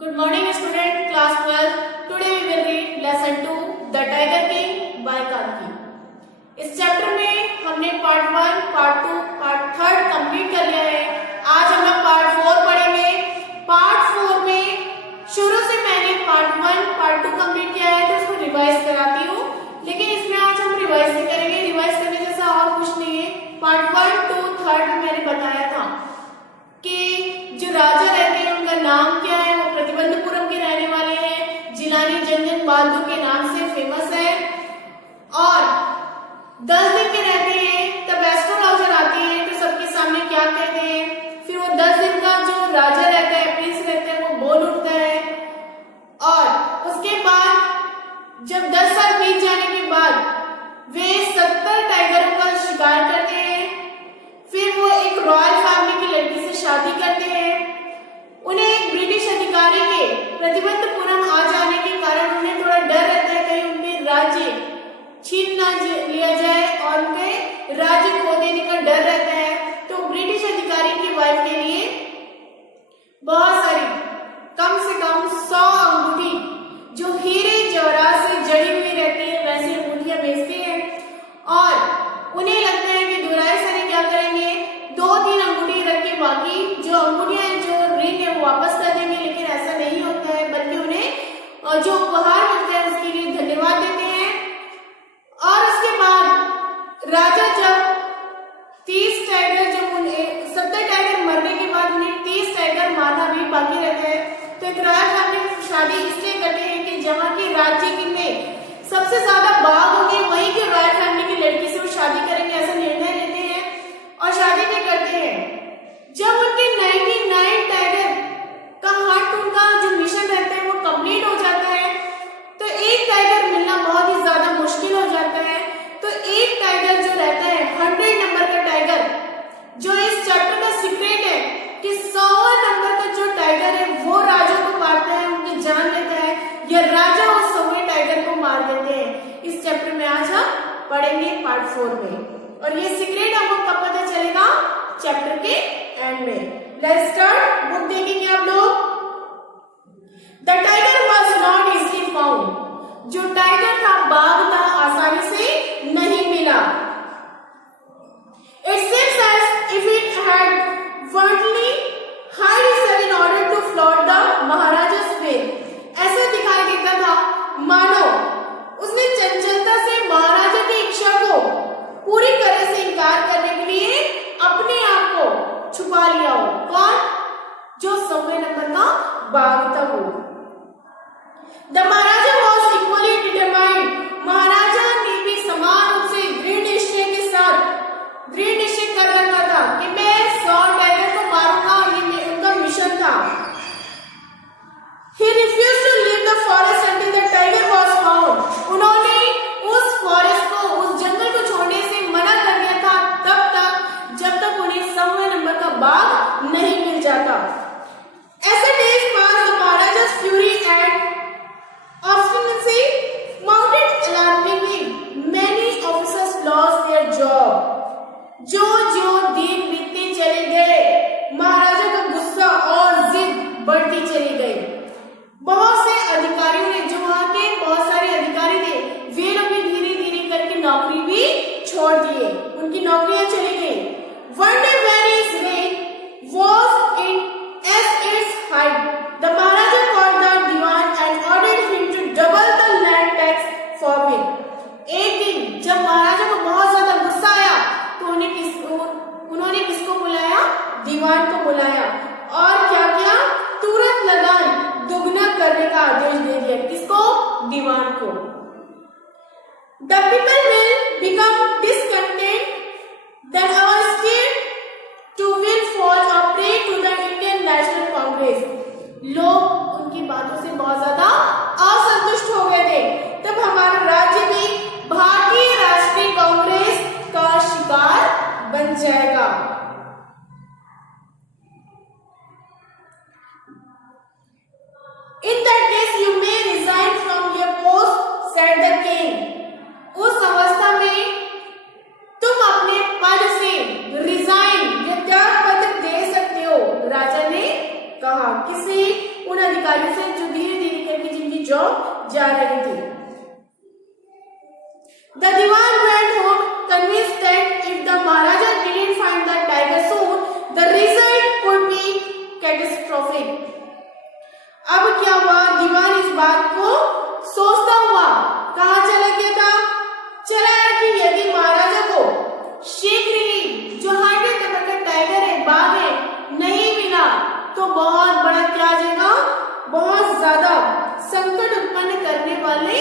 Good morning student, class 12. Today we will read lesson 2 The Tiger King by Kalki. इस chapter में हमने part 1, part 2, part 3 complete कर लिया है। आज हम लोग पार्ट 4 पढ़ेंगे। पार्ट 4 में शुरू से मैंने पार्ट 1, पार्ट 2 कंप्लीट किया है तो उसको रिवाइज कराती हूँ, लेकिन इसमें आज हम रिवाइज नहीं करेंगे। रिवाइज करने जैसा और कुछ नहीं है। पार्ट 1, 2, 3 में मैंने बताया था कि जो राजा रहते हैं उनका नाम क्या है। वो प्रतिबंधपुरम के रहने वाले हैं, जिलानी जंजन बहादुर के नाम से फेमस है और 10 दिन के रहते हैं। तब एस्ट्रोलॉजर आते हैं तो सबके सामने क्या कहते हैं, फिर वो 10 दिन का जो राजा रहता है, प्रिंस रहता है, वो बोल उठता है और उसके बाद जब 10 साल बीत जाने के बाद वे 70 टाइगरों का शिकार करते हैं। फिर वो एक रॉयल फैमिली की लड़की से शादी करते हैं। उन्हें एक ब्रिटिश अधिकारी के प्रतिबंधपुरम आ जाने के कारण उन्हें थोड़ा डर रहता है कहीं उनके राज्य छीन ना लिया जाए और उनके राज्य खो देने का डर रहता है। तो ब्रिटिश अधिकारी की वाइफ के लिए बहुत सारी कम से कम 100 अंगूठी जो हीरे जवाहरात से जड़ी हुई रहती है वैसी अंगूठियां बेचते हैं और उन्हें लगता है कि दुराई सर क्या करेंगे, 2-3 अंगूठी रख के बाकी जो अंगूठियां जो रिंग है वो वापस कर देंगे, लेकिन ऐसा नहीं होता है, बल्कि उन्हें जो उपहार मिलता है उसके लिए धन्यवाद देते हैं। और उसके बाद राजा जब 30 टाइगर जब उन्हें 70 टाइगर मरने के बाद उन्हें 30 टाइगर मारना भी बाकी रहता है, तो एक रॉयल फैमिली शादी इसलिए करते हैं कि जहाँ के राज्य में सबसे ज्यादा बाघ होंगे वहीं के रॉयल फैमिली की लड़की से वो शादी करेंगे, ऐसा निर्णय लेते हैं और शादी भी करते हैं। जब उनके 99 टाइगर का हट उनका जो मिशन रहता है वो कंप्लीट हो जाता है तो एक टाइगर मिलना बहुत ही ज्यादा मुश्किल हो जाता है। तो एक टाइगर जो रहता है 100 नंबर का टाइगर, जो इस चैप्टर का सीक्रेट है कि 100 नंबर का जो टाइगर है वो राजा को मारता है, उनकी जान लेता है, या राजा उस 100वें टाइगर को मार देते हैं। इस चैप्टर में आज हम पढ़ेंगे पार्ट 4 में और ये सीक्रेट हमको कब पता चलेगा, चैप्टर के एंड में। Let's start. बुक देखेंगे आप लोग। The tiger was not easily found. जो टाइगर था, बाघ था, आसानी से नहीं मिला। It seems as if it had wantonly hide itself in order to flout the Maharaja's will. ऐसा दिखाई देता था मानो उसने चंचलता से महाराजा की इच्छा को पूरी तरह से इनकार करने के लिए अपने आप को छुपा लिया हो। कौन? जो 100वें नंबर का बाघ था वो। The Maharaja was equally determined. महाराजा ने भी समान रूप से दृढ़ निश्चय के साथ दृढ़ निश्चय कर रखा था कि मैं 100 टाइगर को मारूंगा, ये उनका मिशन था। He refused to leave the forest until the tiger was found. उन्होंने उस फॉरेस्ट को, उस जंगल को छोड़ने से मना कर दिया था तब तक जब तक उन्हें 100वें नंबर का बाघ नहीं मिल जाता। As the days passed, the Maharaja's fury and obstinacy mounted alarmingly. Many officers lost their job. जो दिन बीतते चले गए, महाराजा का गुस्सा और जिद बढ़ती चली गई। बहुत से अधिकारियों ने, जो वहां के बहुत सारे अधिकारी थे, वे लोग भी धीरे धीरे करके नौकरी भी छोड़ दिए, उनकी नौकरियां चली गई। One day when his reign was at its height, the Maharaja called the Diwan and ordered him to double the land tax for him. एक दिन जब महाराजा को बहुत ज्यादा गुस्सा आया तो उन्होंने किसको बुलाया? दीवान को बुलाया और क्या किया? तुरंत लगान दुगना करने का आदेश दे दिया। किसको? दीवान को। The people will become discontent, then our state to will fall a prey to the Indian National Congress. लोग उनकी बातों से बहुत ज्यादा असंतुष्ट हो गए थे। तब हमारा राज्य भी भारतीय राष्ट्रीय कांग्रेस का शिकार बन जाएगा। In that case you may resign from your post, said the king. उस अवस्था में तुम अपने पद से रिजाइन या त्याग पत्र दे सकते हो, राजा ने कहा। किसी उन अधिकारियों से जो धीरे धीरे करके जिनकी जॉब जा रही थी। The Diwan went home convinced that if the Maharaja didn't find the tiger soon, the result could be catastrophic. अब क्या हुआ, दीवान इस बात को सोचता हुआ कहाँ चला गया था, चला गया कि यदि महाराजा को शीघ्र ही जो 100 नंबर का टाइगर है, बाघ है, नहीं मिला तो बहुत बड़ा क्या आ जाएगा, बहुत ज्यादा संकट उत्पन्न करने वाले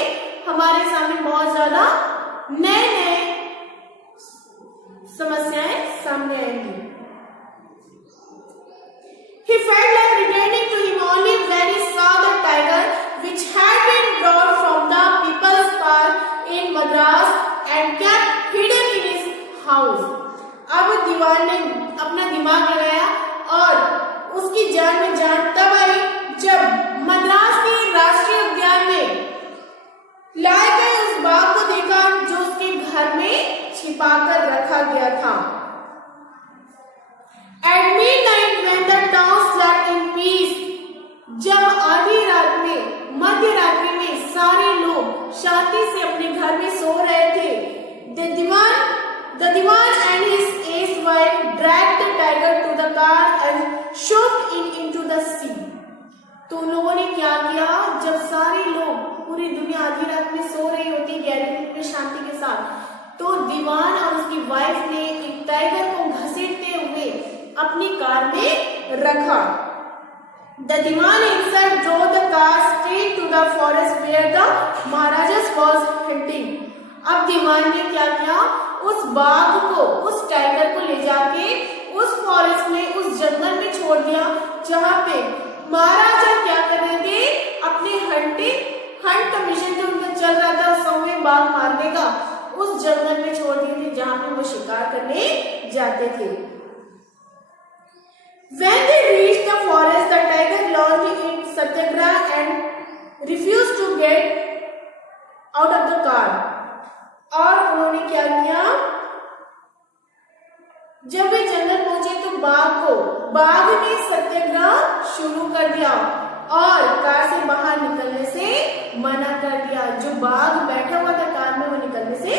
हमारे सामने बहुत ज्यादा नए नए समस्याएं सामने आएंगी। He felt like returning to him only when he saw the tiger which had been brought from the People's Park in Madras and kept hidden in his house. अब दीवान ने अपना दिमाग लगाया और उसकी जान में जान तब आई जब मद्रास के राष्ट्रीय उद्यान में लाए गए उस बाघ को देखा जो उसके घर में छिपाकर रखा गया था। At midnight when the town slept in peace, जब आधी रात में, मध्य रात्रि में सारे लोग शांति से अपने घर में सो रहे थे, the Diwan and his ace wife dragged the tiger to the car and shoved it into the sea. तो उन लोगों ने क्या किया, जब सारे लोग पूरी दुनिया आधी रात में सो रही होती गहरी नींद में शांति के साथ, तो दीवान और उसकी वाइफ ने एक टाइगर को घसीटते हुए अपनी कार में रखा। The Diwan himself drove the car straight to the forest where the Maharaja was hunting. अब दीवान ने क्या किया, उस बाघ को, उस टाइगर को ले जाके उस फॉरेस्ट में, उस जंगल में छोड़ दिया जहाँ पे महाराजा क्या कर रहे थे, अपने हंट का मिशन जो उनका चल रहा था समय बाघ मारने का, उस जंगल में छोड़ दिए थे जहाँ पे वो शिकार करने जाते थे। When they reached the forest, the tiger launched its satyagraha and refused to get out of the car. और उन्होंने क्या किया, जब वे जंगल पहुंचे तो बाघ ने सत्याग्रह शुरू कर दिया और कार से बाहर निकलने से मना कर दिया। जो बाघ बैठा हुआ था कार में, वो निकलने से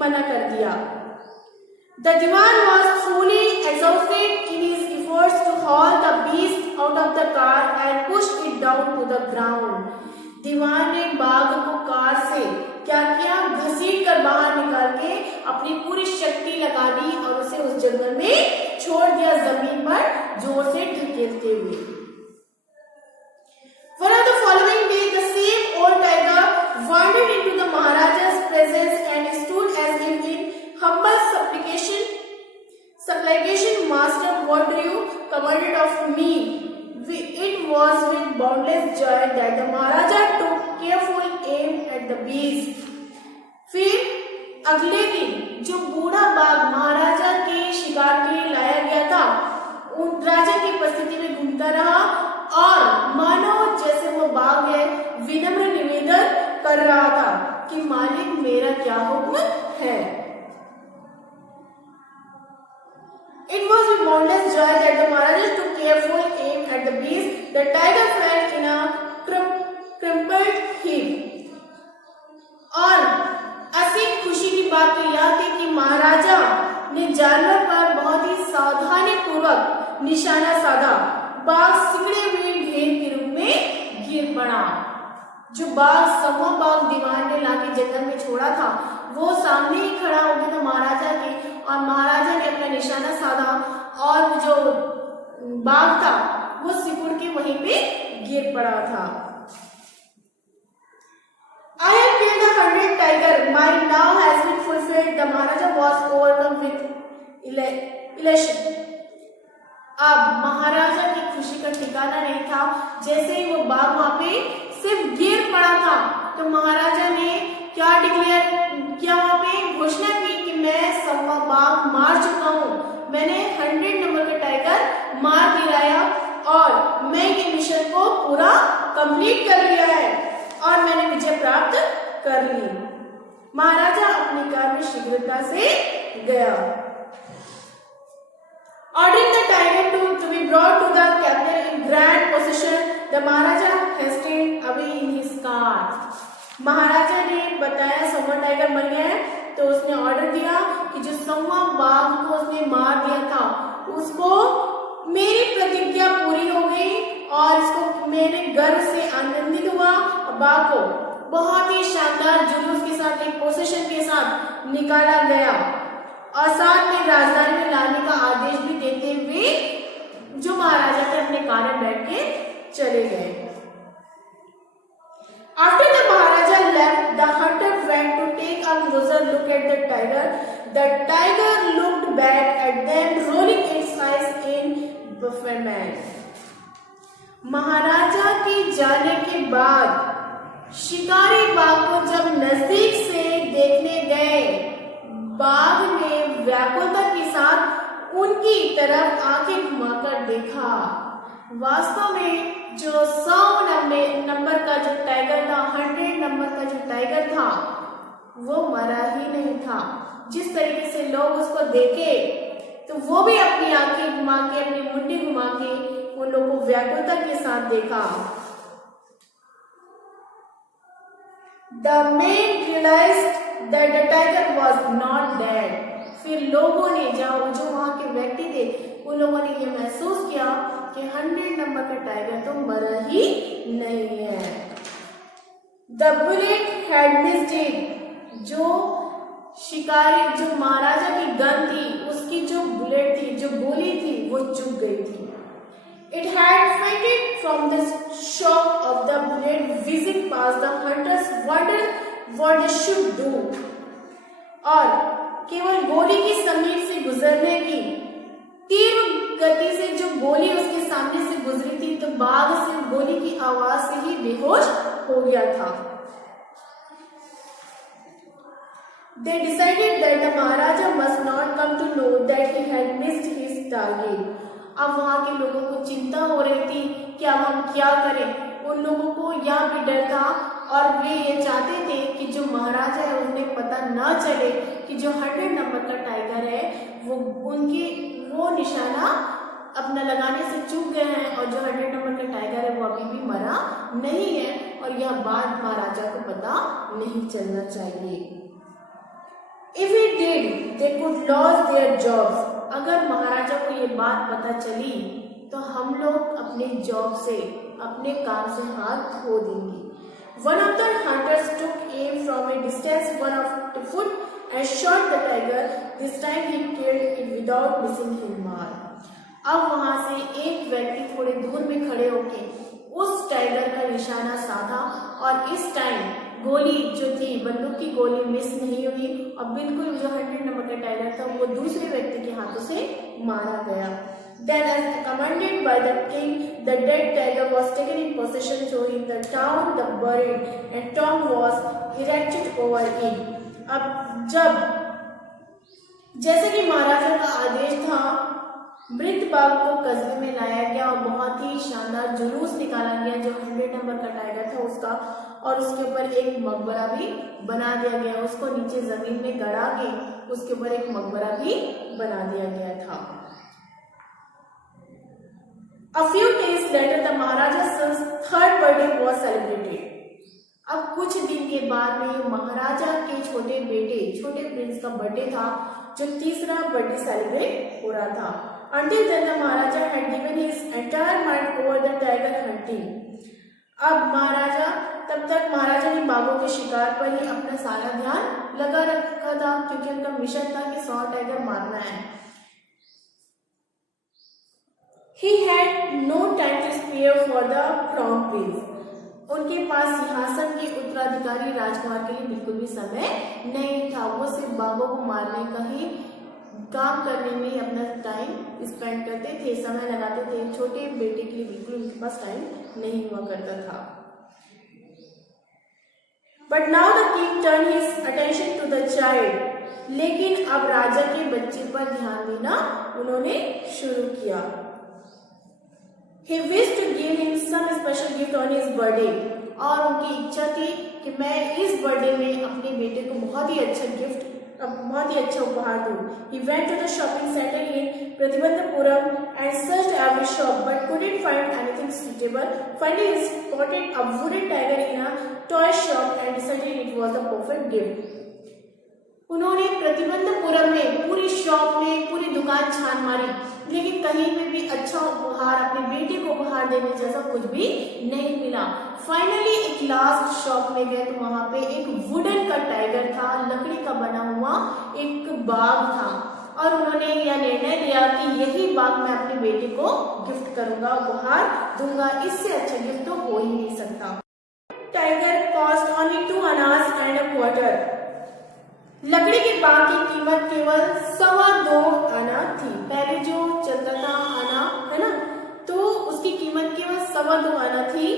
मना कर दिया। The Diwan was truly exhausted in his efforts to haul the beast out of the car and push it down to the ground. दीवान ने बाघ को कार से क्या किया, घसीट कर बाहर निकाल के अपनी पूरी शक्ति लगा दी और उसे उस जंगल में छोड़ दिया, जमीन पर जोर से ढकेलते हुए। One of the following day, the same old tiger wandered into the Maharaja's presence and stood as if in humble supplication, Master, what do you commanded of me? It was with boundless joy that the Maharaja took careful aim at the beast. फिर अगले दिन जो बूढ़ा बाघ महाराजा के शिकार के लिए लाया गया था, उन राजा की उपस्थिति में घूमता रहा और मानो जैसे वो बाघ है विनम्र निवेदन कर रहा था कि मालिक मेरा क्या हुक्म है। It was with boundless joy that the Maharaja took careful aim at the beast. The tiger fell in a crumpled heap. और असीम खुशी की बात तो यह थी कि महाराजा ने जानवर पर बहुत ही सावधानी पूर्वक निशाना साधा। बाघ सिकड़े हुए ढेर के रूप में गिर पड़ा। जो बाघ समूह बाघ दीवान ने लाके जंगल में छोड़ा था, वो सामने ही खड़ा हो गया था महाराजा के, और महाराजा ने अपना निशाना साधा और जो बाघ था वो सिकुड़ के वहीं पे गिर पड़ा था। I have killed the 100 tiger. My now has been fulfilled. The Maharaja was overcome with elation. अब महाराजा की खुशी का ठिकाना नहीं था। जैसे ही वो बाघ वहां पे सिर्फ गिर पड़ा था तो महाराजा ने क्या डिक्लेयर किया, वहां पे घोषणा की कि मैं सवा बाघ मार चुका हूँ, मैंने 100 नंबर का टाइगर मार गिराया और मैं ये मिशन को पूरा कंप्लीट कर लिया है और मैंने विजय प्राप्त कर ली। महाराजा अपनी कार में शीघ्रता से गया। Ordering the tiger to be brought to the capital in grand procession, the Maharaja hasted away in his car. Maharaja ने बताया संवा टाइगर मर गया है, तो उसने ऑर्डर दिया कि जो संवा बाघ को उसने मार दिया था उसको मेरी प्रतिज्ञा पूरी हो गई और इसको मैंने गर्व से आनंदित हुआ और बाघ को बहुत ही शानदार जुलूस के साथ एक प्रोसेशन के साथ निकाला गया और साथ में राजधानी में लाने का आदेश भी देते हुए जो महाराजा थे अपने कार में बैठ के चले गए। After the Maharaja left, the hunter went to take a closer look at the tiger. The tiger looked back at them, rolling its eyes in bewilderment. महाराजा के जाने के बाद शिकारी बाघ को जब नजदीक से देखने गए, बाघ ने व्याकुलता के साथ उनकी तरफ आंखें घुमाकर देखा। वास्तव में जो 100 नंबर का जो टाइगर था, 100 नंबर का जो टाइगर था, वो मरा ही नहीं था। जिस तरीके से लोग उसको देखे तो वो भी अपनी आंखें घुमा के, अपनी मुंडी घुमा के उन लोगों को व्याकुलता के साथ देखा। The men realized that the tiger was not dead. फिर लोगों ने जो वहां के व्यक्ति थे उन लोगों ने ये महसूस किया कि 100 नंबर का टाइगर तो मरा ही नहीं है। The bullet had missed it. जो शिकारी, जो महाराजा की गन थी, उसकी जो बुलेट थी, जो गोली थी, वो चूक गई थी। It had fainted from the shock of the bullet whizzing past. The hunters wondered what they should do. और केवल गोली की समीप से गुजरने की तीव्र गति से जो गोली उसके सामने से गुजरी थी, तो बाघ सिर्फ गोली की आवाज से ही बेहोश हो गया था। They decided that the Maharaja must not come to know that he had missed his target. अब वहां के लोगों को चिंता हो रही थी कि अब हम क्या करें। उन लोगों को यह भी डर था और वे ये चाहते थे कि जो महाराजा है उन्हें पता न चले कि जो 100 नंबर का टाइगर है वो निशाना अपना लगाने से चूक गए हैं और जो 100 नंबर का टाइगर है वो अभी भी मरा नहीं है और यह बात महाराजा को पता नहीं चलना चाहिए। If he did, they could lose their jobs. अगर महाराजा को ये बात पता चली तो हम लोग अपने जॉब से, अपने काम से हाथ धो देंगे। One of the hunters took aim from a distance, one of the foot, and shot the tiger. This time he killed it without missing his mark. अब वहां से एक व्यक्ति थोड़े दूर में खड़े होके उस टाइगर का निशाना साधा और इस टाइम गोली जो थी, बंदूक की गोली मिस नहीं हुई और बिल्कुल जो 100 नंबर का टाइगर था वो दूसरे व्यक्ति के हाथों से मारा गया। Then, as commanded by the king, the dead tiger was taken in possession, so in the town the buried and tomb was erected over it. अब जैसे कि महाराजा का आदेश था, मृत बाघ को कस्बे में लाया गया और बहुत ही शानदार जुलूस निकाला गया जो 100 नंबर का टाइगर था उसका, और उसके ऊपर एक मकबरा भी बना दिया गया। उसको नीचे जमीन में गड़ा के उसके ऊपर एक मकबरा भी बना दिया गया था। A few days later, the Maharaja's son's third birthday was celebrated. अब कुछ दिन के बाद में महाराजा के छोटे बेटे, छोटे प्रिंस का बर्थडे था जो तीसरा बर्थडे सेलिब्रेट हो रहा था। Until then, the Maharaja had given his entire mind over the tiger hunting. अब तब तक महाराजा ने बाघों के शिकार पर ही अपना सारा ध्यान लगा रखा था क्योंकि उनका मिशन था कि 100 टाइगर मारना है। He had no time to spare for the crown prince. उनके पास सिंहासन के उत्तराधिकारी राजकुमार के लिए बिल्कुल भी समय नहीं था। वो सिर्फ बाघों को मारने का ही काम करने में ही अपना टाइम स्पेंड करते थे, समय लगाते थे। छोटे बेटे के लिए बिल्कुल उनके पास टाइम नहीं हुआ करता था। But now the king turned his attention to the child. लेकिन अब राजा के बच्चे पर ध्यान देना उन्होंने शुरू किया। He wished to give him some special gift on his birthday. और उनकी इच्छा थी कि मैं इस बर्थडे में अपने बेटे को बहुत ही अच्छा गिफ्ट, बहुत ही अच्छा उपहार दूं। He went to the shopping center in Pratibandhapuram and searched every shop but couldn't find anything suitable. Finally, he spotted a wooden tiger in a toy shop and decided it was the perfect gift. उन्होंने प्रतिबंधपुरम में पूरी shop में पूरी दुकान छान मारी, लेकिन कहीं पे भी अच्छा उपहार अपने बेटे को उपहार देने जैसा कुछ भी नहीं मिला। फाइनली एक लास्ट शॉप में गए तो वहां पे एक वुडन का टाइगर था, लकड़ी का बना हुआ एक बाग था, और उन्होंने यह निर्णय लिया कि यही बाग मैं अपने बेटे को गिफ्ट करूंगा, उपहार दूंगा, इससे अच्छा गिफ्ट तो हो ही नहीं सकता। Tiger cost only 2 annas and a quarter. लकड़ी के बाग की कीमत केवल 2.25 आना थी। पहले जो चलता था आना, है ना, तो उसकी कीमत केवल 2.25 आना थी।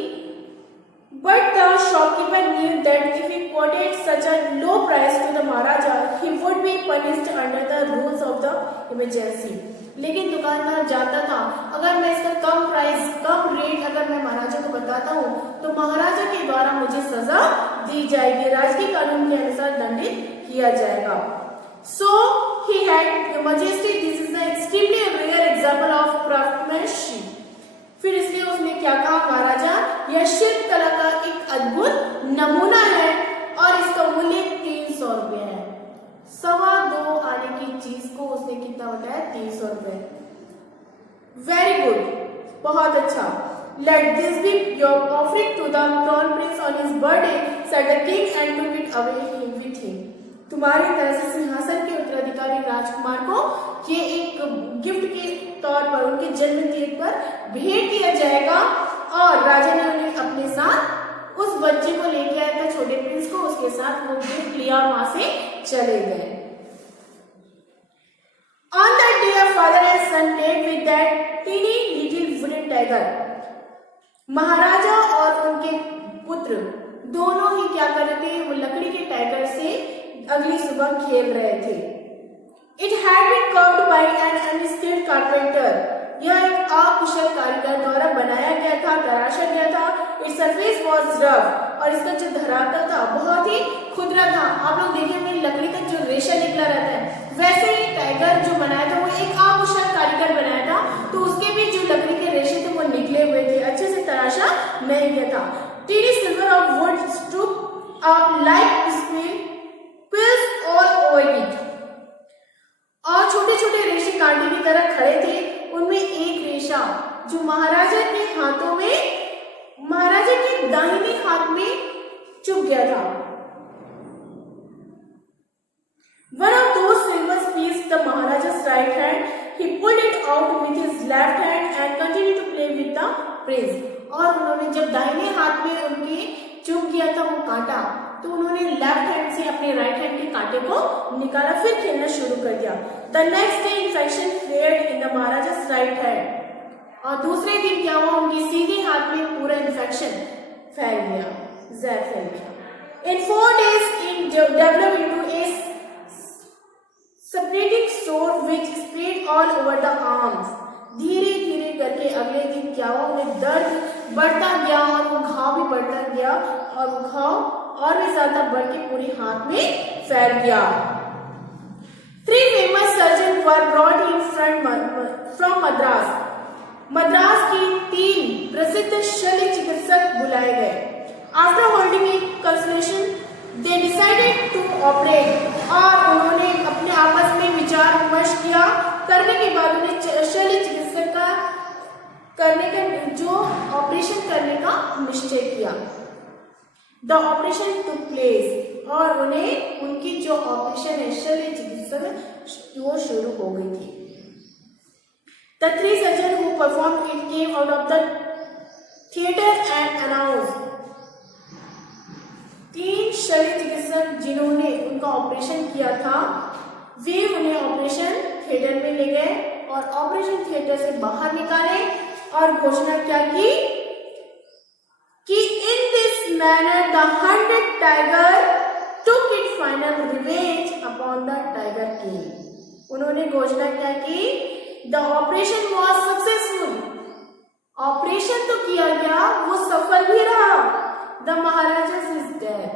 But the shopkeeper knew that if he quoted such a low price to the Maharaja, he would be punished under the rules of the emergency. लेकिन दुकानदार जानता था अगर मैं इसका कम प्राइस, कम रेट अगर मैं महाराजा को बताता हूँ तो महाराजा के द्वारा मुझे सजा दी जाएगी, राजकीय कानून के अनुसार दंडित किया जाएगा। So he had majesty. This is an extremely rare example of craftsmanship. फिर इसलिए उसने क्या कहा, महाराजा यह शिल्प कला का एक अद्भुत नमूना है और इसका मूल्य 300 रुपये है। 2.25 आने की चीज को उसने कितना बताया, 300 रुपये। वेरी गुड, बहुत अच्छा। Let this be your offering to the crown prince on his birthday, said the king and took it away with him. तुम्हारी तरह से सिंहासन के उत्तराधिकारी राजकुमार को ये एक गिफ्ट के तौर पर उनके जन्म तिथि पर भेंट किया जाएगा, और राजा ने उन्हें अपने साथ उस बच्चे को लेके आया था, छोटे प्रिंस को, उसके साथ वो गिफ्ट लिया और वहां से चले गए। On that day, a father and son played with that teeny little wooden tiger. महाराजा और उनके पुत्र दोनों ही क्या कर रहे थे, वो लकड़ी के टाइगर से अगली सुबह खेल रहे थे। It had been carved by an unskilled carpenter. यह एक अकुशल कारीगर द्वारा बनाया गया था, तराशा गया था। Its surface was rough, और इसका जो धरातल था बहुत ही खुरदरा था। आप लोग देखेंगे लकड़ी का जो रेशा निकला रहता है, वैसे ही टाइगर जो बनाया था वो एक अकुशल कारीगर बनाया था, तो उसके भी जो लकड़ी के रेशे थे वो निकले हुए थे, अच्छे से तराशा नहीं गया था। Teeny silver of wood stood up like quills all over it. और छोटे छोटे रेशे कांटे की तरह खड़े थे। उनमें एक रेशा जो महाराजा के हाथों में, महाराजा के दाहिने हाथ में चुभ गया था। One of those silver pieces the Maharaja's right hand. He pulled it out with his left hand and continued to play with the prince. और उन्होंने जब दाहिने हाथ में उनके चुभ गया था वो कांटा, तो उन्होंने लेफ्ट हैंड से अपने राइट हैंड के कांटे को निकाला, फिर खेलना शुरू कर दिया। The next day infection flared in the Maharaja's right hand. और दूसरे दिन क्या हुआ, उनके सीधे हाथ में पूरा इन्फेक्शन फैल गया, जहर फैल गया। In 4 days it developed into a septic sore which spread all over the arms. धीरे धीरे करके अगले दिन क्या हुआ, उन्हें दर्द बढ़ता गया और वो घाव भी बढ़ता गया, और वो घाव और भी ज्यादा बढ़ के पूरे हाथ में फैल गया। 3 famous surgeons were brought in from Madras. Madras की 3 प्रसिद्ध शल्य चिकित्सक बुलाए गए। After holding a consultation, they decided to operate. और उन्होंने अपने आपस में विचार विमर्श किया। करने के बाद उन्हें शल्य चिकित्सक का करने का जो ऑपरेशन करने का निश्चय किया। द ऑपरेशन टुक प्लेस, और उन्हें उनकी जो ऑपरेशन है शल्य चिकित्सक वो शुरू हो गई थी। The 3 surgeons who performed it came out of the theater and announced. 3 शल्य चिकित्सक जिन्होंने उनका ऑपरेशन किया था, वे उन्हें ऑपरेशन थिएटर में ले गए और ऑपरेशन थिएटर से बाहर निकाले और घोषणा क्या की कि in this manner the hunted tiger took its final revenge upon the tiger king. उन्होंने घोषणा क्या की, the operation was successful. Operation तो किया गया, वो सफल भी रहा। The Maharaja is dead.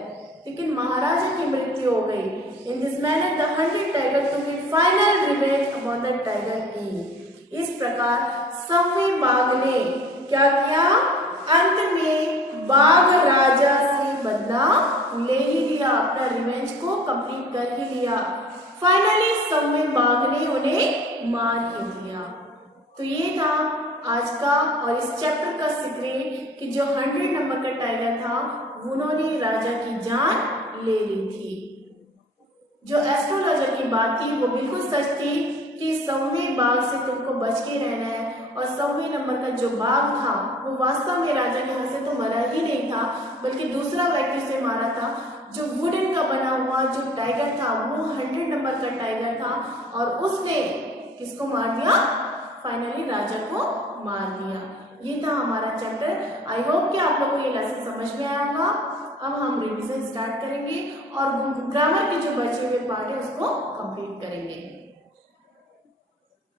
लेकिन महाराजा की मृत्यु हो गई। In this manner the hunted tiger took its final revenge upon the tiger king. इस प्रकार सौवें बाघ ने क्या किया, अंत में बाघ राजा से बदला ले ही लिया, अपना रिवेंज को कंप्लीट कर ही लिया। फाइनली सौवें बाघ ने उन्हें मार ही दिया। तो ये था आज का और इस चैप्टर का सीक्रेट कि जो 100 नंबर का टाइगर था उन्होंने राजा की जान ले ली थी। जो एस्ट्रोलॉजर की बात थी वो बिल्कुल सच थी कि 100वें बाघ से तुमको बच के रहना है, और 100वें नंबर का जो बाघ था वो वास्तव में राजा के हाथ से तो मरा ही नहीं था, बल्कि दूसरा व्यक्ति से मारा था। जो वुडन का बना हुआ जो टाइगर था वो 100 नंबर का टाइगर था, और उसने किसको मार दिया, फाइनली राजा को मार दिया। ये था हमारा चैप्टर। आई होप कि आप लोगों को ये लेसन समझ में आया होगा। अब हम रिवीजन स्टार्ट करेंगे और ग्रामर के जो बचे हुए पार्ट है उसको कंप्लीट करेंगे।